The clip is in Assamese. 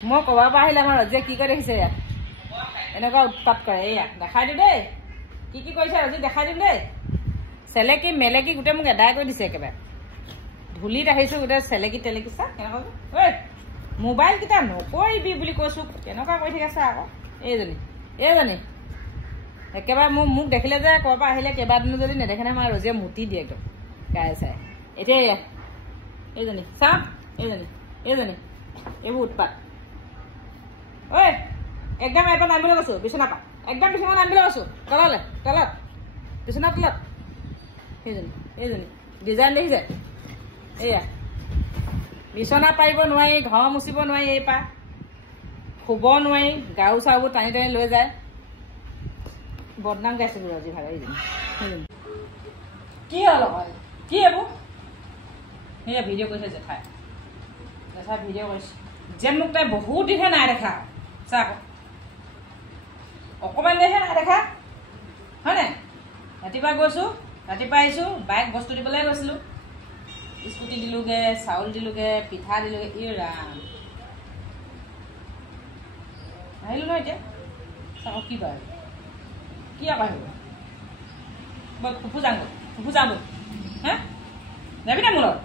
মই কবাৰ পৰা আহিলে আমাৰ ৰজিয়ে কি কৰি দেখিছে ইয়াত এনেকুৱা উৎপাত কৰে। এয়া দেখাই দিওঁ দেই কি কি কৰিছে ৰজি, দেখাই দিম দেই। চেলেকি মেলেকি গোটেই মোক এদাই কৰি দিছে একেবাৰে। ধূলিত আহিছো গোটেই চেলেকি তেলেকি চা কেনেকুৱা ঐ মোবাইল কেইটা নকৰিবি বুলি কৈছো, কেনেকুৱা কৰি ঠিক আছে আকৌ। এইজনী একেবাৰে মোক দেখিলে যে ক'ৰ পৰা আহিলে কেইবাদিনো যদি নেদেখে নহয় আমাৰ ৰজিয়ে মুতি দিয়ে একদম গাই চাই। এতিয়া এয়া এইজনী চা, এইজনী এইবোৰ উৎপাত। ঐ একদম এবাৰ নামিবলৈ কৈছো বিচনা পা, একদম বিচনা নামিবলৈ কৈছো, তলত বিচনা তলত। এইজনী ডিজাইন দেখিছে। এয়া বিচনা পাৰিব নোৱাৰি, ঘৰ মুচিব নোৱাৰি, এইপা শুব নোৱাৰি, গাৰু চাৰুবোৰ টানি টানি লৈ যায়। বদনাম গাইছিলো ৰজি ভাগৰ। এইজনী কি হ'ল আকৌ কি এইবোৰ? সেয়া ভিডিঅ' কৰিছে জেঠাই ভিডিঅ' কৰিছে যেন মোক তাই বহুত দিনহে নাই দেখা। চা আকৌ অকণমান দেৰিহে নাই দেখা হয় নাই? ৰাতিপুৱা গৈছো, ৰাতিপুৱা আহিছো, বাইক বস্তু দিবলৈ গৈছিলো, স্কুটি দিলোগে, চাউল দিলোগে, পিঠা দিলোগে। ই ৰাম আহিলো নহয় এতিয়া। চাব কি বাৰু কি আকৌ আহিব বল ফুফু যাম হা যাবি না মোৰ লগত?